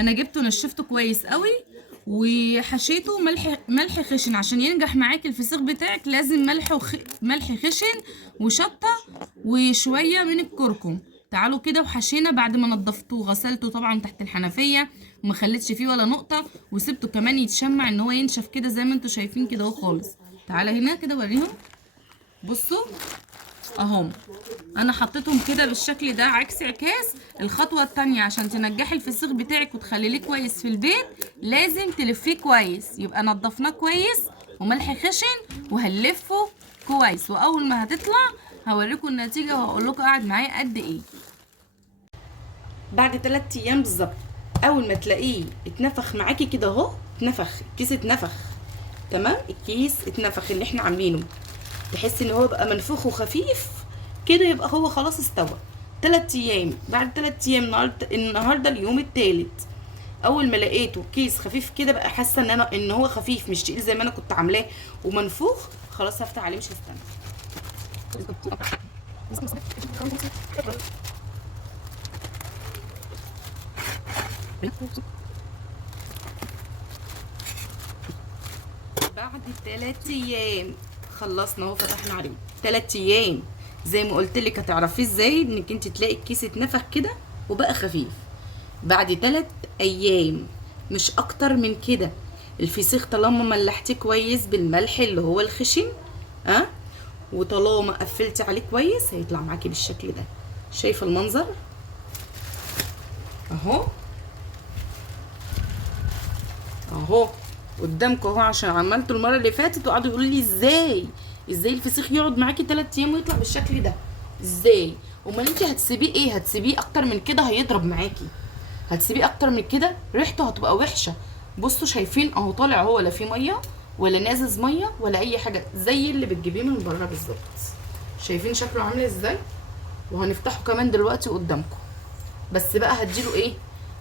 انا جبته نشفته كويس قوي وحشيته ملح خشن. عشان ينجح معاك الفسيخ بتاعك لازم ملح خشن وشطه وشويه من الكركم. تعالوا كده، وحشينا بعد ما نضفتوه غسلته طبعا تحت الحنفيه وما خليتش فيه ولا نقطه، وسبته كمان يتشمع ان هو ينشف كده زي ما انتوا شايفين كده اهو خالص. تعالى هنا كده وريهم، بصوا اهم انا حطيتهم كده بالشكل ده عكس عكاس. الخطوه التانية عشان تنجحي الفسيخ بتاعك وتخليه كويس في البيت لازم تلفيه كويس. يبقى نضفناه كويس وملح خشن وهنلفه كويس، واول ما هتطلع هوريكم النتيجه وهقول لكم قعد معايا قد ايه. بعد 3 ايام بالظبط اول ما تلاقيه اتنفخ معاكي كده اهو، اتنفخ الكيس، اتنفخ تمام، الكيس اتنفخ اللي احنا عاملينه، تحسي ان هو بقى منفوخ وخفيف كده، يبقى هو خلاص استوى. 3 ايام، بعد 3 ايام النهارده اليوم الثالث، اول ما لقيته كيس خفيف كده بقى، حاسه ان هو خفيف مش تقيل زي ما انا كنت عاملاه ومنفوخ، خلاص هفتح عليه مش هستنى. بعد 3 ايام خلصنا اهو، فتحنا عليه 3 ايام زي ما قلت لك. هتعرفيه ازاي؟ انك انت تلاقي الكيس اتنفخ كده وبقى خفيف بعد 3 ايام، مش اكتر من كده. الفسيخ طالما ملحتيه كويس بالملح اللي هو الخشن وطالما قفلتي عليه كويس هيطلع معاكي بالشكل ده. شايفه المنظر اهو اهو قدامكم اهو، عشان عملته المره اللي فاتت وقعدوا يقولوا لي ازاي الفسيخ يقعد معاكي 3 ايام ويطلع بالشكل ده ازاي؟ امال انت هتسيبيه ايه؟ هتسيبيه اكتر من كده هيضرب معاكي، هتسيبيه اكتر من كده ريحته هتبقى وحشه. بصوا شايفين اهو طالع، هو لا فيه ميه ولا نازز ميه ولا اي حاجه، زي اللي بتجيبيه من بره بالظبط. شايفين شكله عامل ازاي؟ وهنفتحه كمان دلوقتي قدامكم، بس بقى هديله ايه؟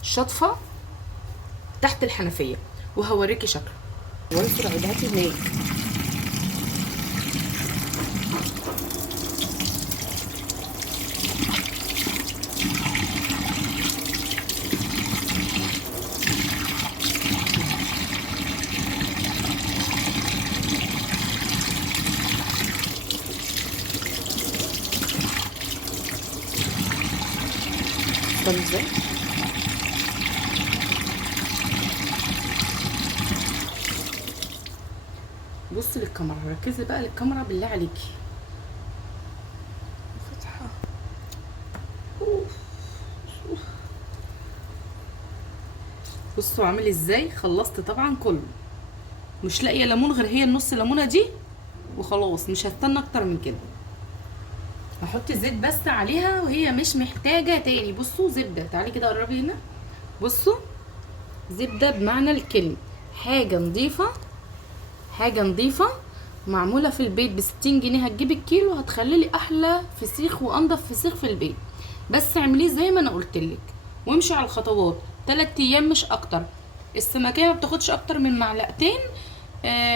شطفه تحت الحنفيه وهوريكي شكله. وانت بعدهاتي هناك ازاي. بصي للكاميرا، ركزي بقى للكاميرا بالله عليكي. فتحه بصوا عامل ازاي. خلصت طبعا كله، مش لاقيه ليمون غير هي النص ليمونه دي وخلاص، مش هستنى اكتر من كده. هحط زيت بس عليها وهي مش محتاجه تاني. بصوا زبده، تعالي كده قربي هنا، بصوا زبده بمعنى الكلمه، حاجه نظيفه، حاجه نظيفه معموله في البيت ب60 جنيه هتجيب الكيلو، هتخلي لي احلى فسيخ وانضف فسيخ في البيت. بس اعمليه زي ما انا قلتلك وامشي على الخطوات. 3 ايام مش اكتر. السمكيه ما بتاخدش اكتر من معلقتين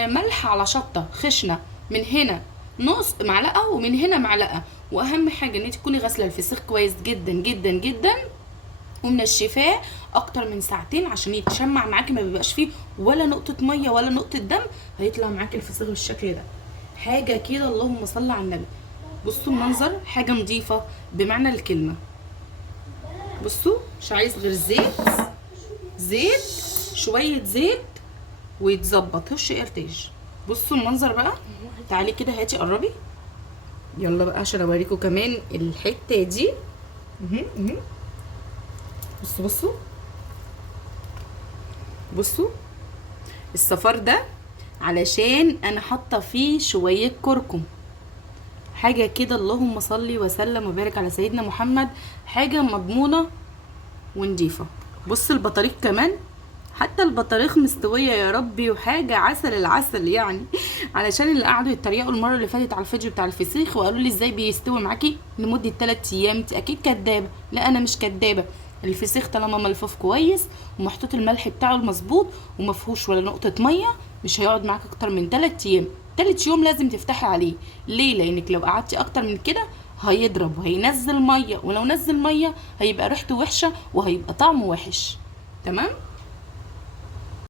ملح على شطه خشنه، من هنا نص معلقه ومن هنا معلقه. واهم حاجه ان انت تكوني غاسله الفسيخ كويس جدا جدا جدا ومنشفاه اكتر من ساعتين عشان يتشمع معاكي، ما بيبقاش فيه ولا نقطه ميه ولا نقطه دم، هيطلع معاكي الفسيخ بالشكل ده. حاجه كده اللهم صل على النبي. بصوا المنظر، حاجه نظيفه بمعنى الكلمه. بصوا مش عايز غير زيت شويه زيت ويتظبط هش ارتاج. بصوا المنظر بقى، تعالي كده هاتي قربي يلا بقى عشان اوريكم كمان الحته دي. بصوا بصوا الصفار ده علشان انا حاطه فيه شويه كركم، حاجه كده اللهم صل وسلم وبارك على سيدنا محمد، حاجه مضمونه ونضيفه. بص البطاريق كمان، حتى البطاريق مستويه يا ربي، وحاجه عسل العسل يعني. علشان اللي قعدوا يتريقوا المره اللي فاتت على الفيديو بتاع الفسيخ وقالوا لي ازاي بيستوي معاكي لمده 3 ايام، انت اكيد كدابه. لا انا مش كدابه، الفسيخ طالما ملفوف كويس ومحطوط الملح بتاعه المظبوط ومفيهوش ولا نقطه ميه مش هيقعد معاك اكتر من 3 ايام. 3 يوم لازم تفتحي عليه. ليه؟ لانك لو قعدتي اكتر من كده هيضرب وهينزل ميه، ولو نزل ميه هيبقى ريحته وحشه وهيبقى طعمه وحش. تمام.